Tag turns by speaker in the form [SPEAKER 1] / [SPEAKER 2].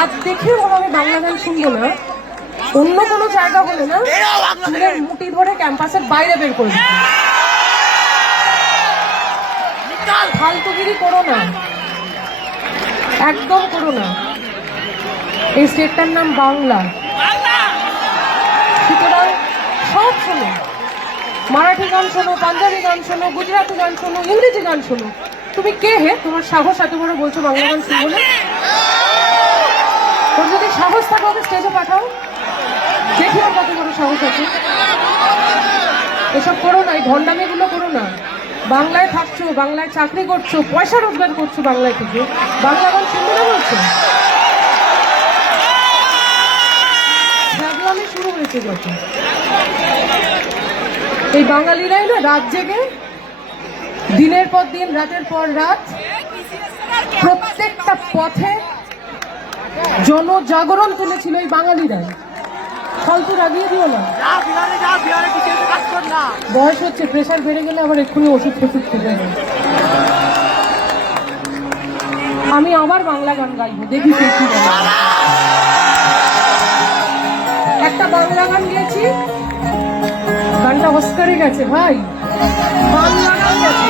[SPEAKER 1] হাত দেখে ওভাবে বাংলা গান শুনব না। অন্য কোনো জায়গা হলে না, চুলের মুটি ধরে ক্যাম্পাসের বাইরে বের করে দিত ফালতুগিরি করো না। একদম করো না। এই স্টেটটার নাম বাংলা। সুতরাং সব শোনো। মারাঠি গান শোনো, পাঞ্জাবি গান শোনো, গুজরাটি গান শোনো, ইংরেজি গান শোনো। তুমি কে হে? তোমার সাহস এত বড় বলছো বাংলা গান শুনব না? সাহস থাকে ওকে স্টেজে পাঠাও। দেখি ওর কত বড় সাহস আছে। এসব করো না, এই ভণ্ডামিগুলো করো না। বাংলায় থাকছো, বাংলায় চাকরি করছ, পয়সা রোজগার করছ বাংলায় থেকে। বাংলা গান শুনবে না বলছো শুরু হয়েছে যত এই বাঙালিরাই না রাত জেগে, দিনের পর দিন, রাতের পর রাত, প্রত্যেকটা পথে জনজাগরণ তুলেছিল এই বাঙালিরাই ফালতু রাগিয়ে দিও না। বয়স হচ্ছে প্রেশার বেড়ে গেলে আবার এক্ষুনি ওষুধ ফষুধ খেতে আমি আবার বাংলা গান গাইবো, দেখি। একটা বাংলা গান গেয়েছি, গানটা অস্কারে গেছে, ভাই। বাংলা গান গেছে।